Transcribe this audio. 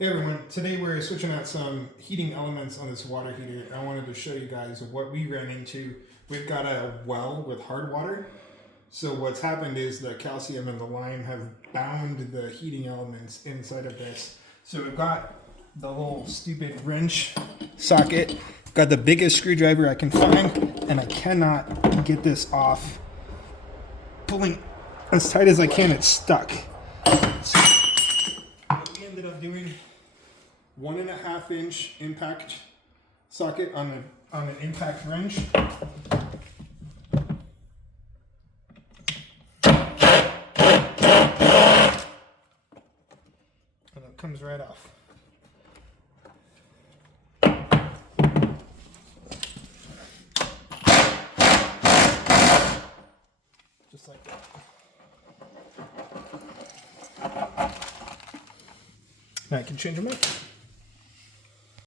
Hey everyone, today we're switching out some heating elements on this water heater. I wanted to show you guys what we ran into. We've got a well with hard water. So what's happened is the calcium and the lime have bound the heating elements inside of this. So we've got the little stupid wrench socket. Got the biggest screwdriver I can find, and I cannot get this off. Pulling as tight as I can, it's stuck. So what we ended up doing, 1.5 inch impact socket on an impact wrench. And it comes right off. Just like that. Now I can change them out.